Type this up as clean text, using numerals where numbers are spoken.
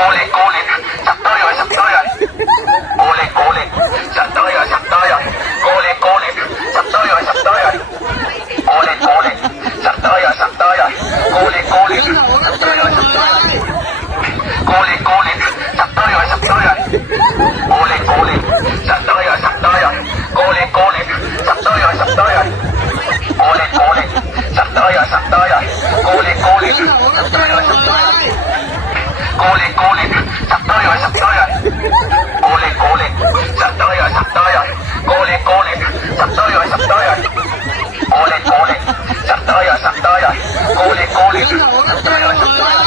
Ulit-ulit, sakdayan, sakdayan. Ulit-ulit, sakdayan, sakdayan. Ulit-ulit, sakdayan, sakdayan. Ulit-ulit, sakdayan, sakdayan. Ulit-ulit, sakdayan, sakdayan. Ulit-ulit, sakdayan, sakdayan. Ulit-ulit, sakdayan, sakdayan. Ulit-ulit, sakdayan, sakdayan. Ulit-ulit, sakdayan, sakdayan. Ulit-ulit, sakdayan, sakdayan. Ulit-ulit, sakdayan, sakdayan. Ulit-ulit, sakdayan, sakdayan. Ulit-ulit, sakdayan, sakdayan. Ulit-ulit, sakdayan, sakdayan. Ulit-ulit, sakdayan, sakdayan. Ulit-ulit, sakdayan, sakdayan.